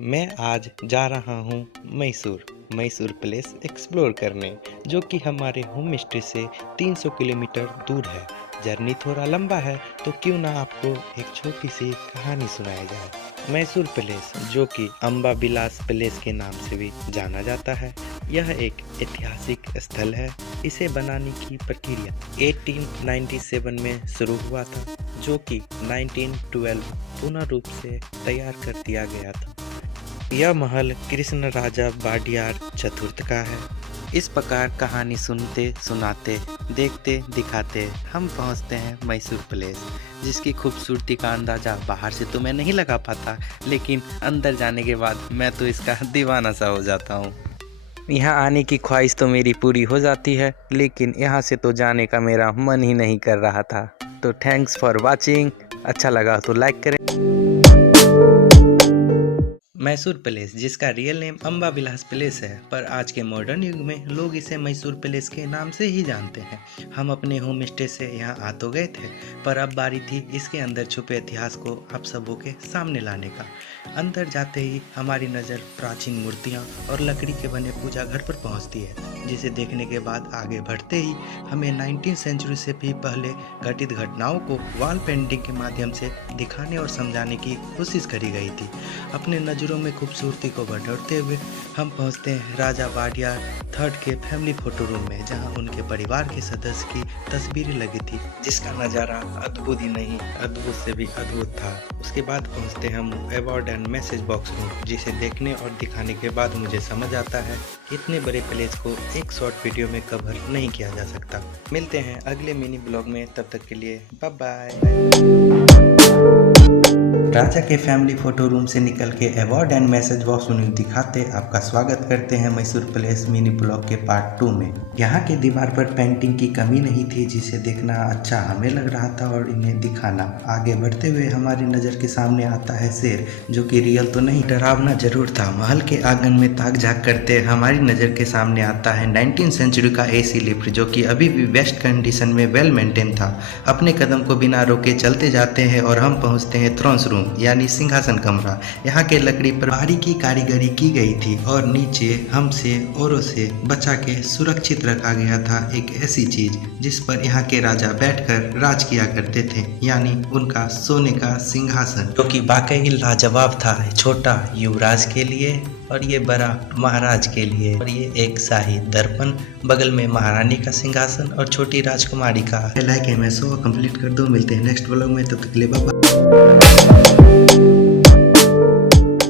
मैं आज जा रहा हूँ मैसूर पैलेस एक्सप्लोर करने, जो कि हमारे होम स्टे से 300 किलोमीटर दूर है। जर्नी थोड़ा लंबा है, तो क्यों ना आपको एक छोटी सी कहानी सुनाया जाए। मैसूर पैलेस, जो कि अम्बा विलास पैलेस के नाम से भी जाना जाता है, यह एक ऐतिहासिक स्थल है। इसे बनाने की प्रक्रिया 1897 में शुरू हुआ था, जो कि 1912 पूर्ण रूप से तैयार कर दिया गया था। यह महल कृष्ण राजा वाडियार चतुर्थ का है। इस प्रकार कहानी सुनते सुनाते देखते दिखाते हम पहुंचते हैं मैसूर पैलेस, जिसकी खूबसूरती का अंदाज़ा बाहर से तो मैं नहीं लगा पाता, लेकिन अंदर जाने के बाद मैं तो इसका दीवाना सा हो जाता हूँ। यहाँ आने की ख्वाहिश तो मेरी पूरी हो जाती है, लेकिन यहाँ से तो जाने का मेरा मन ही नहीं कर रहा था। तो थैंक्स फॉर वॉचिंग। अच्छा लगा तो लाइक करें। मैसूर पैलेस, जिसका रियल नेम अम्बा विलास पैलेस है, पर आज के मॉडर्न युग में लोग इसे मैसूर पैलेस के नाम से ही जानते हैं। हम अपने होम स्टे से यहाँ आ तो गए थे, पर अब बारी थी इसके अंदर छुपे इतिहास को आप सबों के सामने लाने का। अंदर जाते ही हमारी नज़र प्राचीन मूर्तियाँ और लकड़ी के बने पूजा घर पर पहुँचती है, जिसे देखने के बाद आगे बढ़ते ही हमें 19वीं सेंचुरी से भी पहले घटित घटनाओं को वॉल पेंटिंग के माध्यम से दिखाने और समझाने की कोशिश करी गई थी। अपने नज़रों में खूबसूरती को बटोरते हुए हम पहुंचते हैं राजा वाडियार थर्ड के फैमिली फोटो रूम में, जहां उनके परिवार के सदस्य की तस्वीरें लगी थी, जिसका नज़ारा अद्भुत ही नहीं अद्भुत से भी अद्भुत था। उसके बाद पहुंचते हम award and message box room, जिसे देखने और दिखाने के बाद मुझे समझ आता है इतने बड़े पैलेस को एक शॉर्ट वीडियो में कवर नहीं किया जा सकता। मिलते हैं अगले मिनी ब्लॉग में, तब तक के लिए बाय बाय। राजा के फैमिली फोटो रूम से निकल के अवार्ड एंड मैसेज बॉक्स में दिखाते आपका स्वागत करते हैं मैसूर पैलेस मिनी ब्लॉग के पार्ट 2 में। यहाँ के दीवार पर पेंटिंग की कमी नहीं थी, जिसे देखना अच्छा हमें लग रहा था और इन्हें दिखाना। आगे बढ़ते हुए हमारी नज़र के सामने आता है शेर, जो कि रियल तो नहीं, डरावना जरूर था। महल के आंगन में ताक झाँक करते हमारी नज़र के सामने आता है 19वीं सेंचुरी का AC लिफ्ट, जो कि अभी भी बेस्ट कंडीशन में वेल मेंटेन था। अपने कदम को बिना रोके चलते जाते हैं और हम पहुँचते हैं थ्रोन्स रूम, यानी सिंहासन कमरा। यहाँ के लकड़ी पर बारीकी कारीगरी की गई थी और नीचे हमसे औरों से बचा के सुरक्षित रखा गया था एक ऐसी चीज जिस पर यहाँ के राजा बैठकर राज किया करते थे, यानी उनका सोने का सिंहासन, जो कि वाकई लाजवाब था। छोटा युवराज के लिए और ये बड़ा महाराज के लिए, और ये एक शाही दर्पण, बगल में महारानी का सिंहासन और छोटी राजकुमारी का। लाइक है मैं 100 कंप्लीट कर दो। मिलते हैं नेक्स्ट व्लॉग में, तब तक के लिए बाय बाय।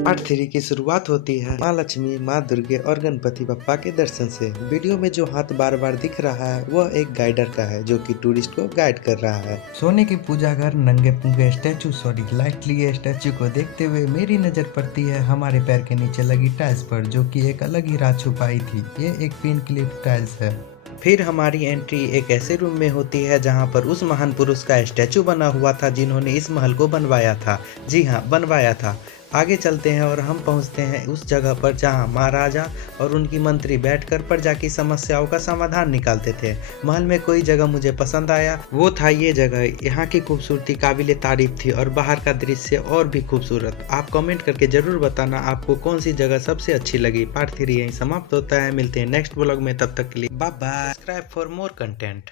पार्ट 3 की शुरुआत होती है माँ लक्ष्मी, माँ दुर्गे और गणपति बप्पा के दर्शन से। वीडियो में जो हाथ बार बार दिख रहा है वह एक गाइडर का है, जो कि टूरिस्ट को गाइड कर रहा है। सोने के पूजा घर, नंगे पुंगे स्टैचू, लाइट लिए स्टैचू को देखते हुए मेरी नजर पड़ती है हमारे पैर के नीचे लगी टाइल्स पर, जो कि एक अलग ही राज छुपाई थी। ये एक पिन क्लिप टाइल्स है। फिर हमारी एंट्री एक ऐसे रूम में होती है जहां पर उस महान पुरुष का स्टैचू बना हुआ था जिन्होंने इस महल को बनवाया था। जी हाँ, बनवाया था। आगे चलते हैं और हम पहुंचते हैं उस जगह पर जहां महाराजा और उनकी मंत्री बैठकर प्रजा की समस्याओं का समाधान निकालते थे। महल में कोई जगह मुझे पसंद आया, वो था ये जगह। यहाँ की खूबसूरती काबिले तारीफ थी और बाहर का दृश्य और भी खूबसूरत। आप कमेंट करके जरूर बताना आपको कौन सी जगह सबसे अच्छी लगी। पार्ट 3 यहीं समाप्त होता है। मिलते हैं नेक्स्ट व्लॉग में, तब तक के लिए bye bye. Subscribe for more content.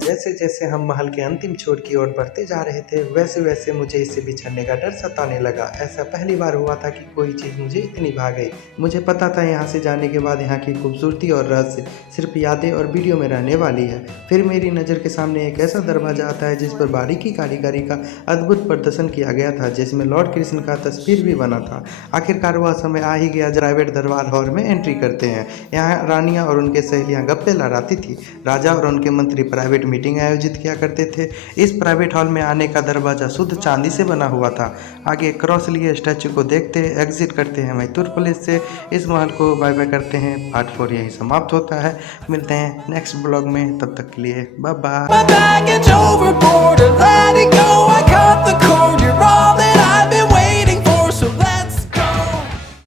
जैसे जैसे हम महल के अंतिम छोर की ओर बढ़ते जा रहे थे, वैसे वैसे मुझे इससे बिछड़ने का डर सताने लगा। ऐसा पहली बार हुआ था कि कोई चीज़ मुझे इतनी भा गई। मुझे पता था यहाँ से जाने के बाद यहाँ की खूबसूरती और रहस्य सिर्फ यादें और वीडियो में रहने वाली है। फिर मेरी नज़र के सामने एक ऐसा दरवाजा आता है जिस पर बारीकी कारीगरी का अद्भुत प्रदर्शन किया गया था, जिसमें लॉर्ड कृष्ण का तस्वीर भी बना था। आखिरकार वह समय आ ही गया। प्राइवेट दरबार हॉल में एंट्री करते हैं। यहाँ रानियाँ और उनके सहेलियाँ गप्पे लड़ाती थी। राजा और उनके मंत्री प्राइवेट मीटिंग आयोजित किया करते थे। इस प्राइवेट हॉल में आने का दरवाजा शुद्ध चांदी से बना हुआ था। आगे क्रॉस लिए स्टैचू को देखते एग्जिट करते हैं मैसूर पैलेस से। इस महल को बाय बाय करते हैं। पार्ट 4 यही समाप्त होता है। मिलते हैं नेक्स्ट ब्लॉग में, तब तक के लिए बाय बाय।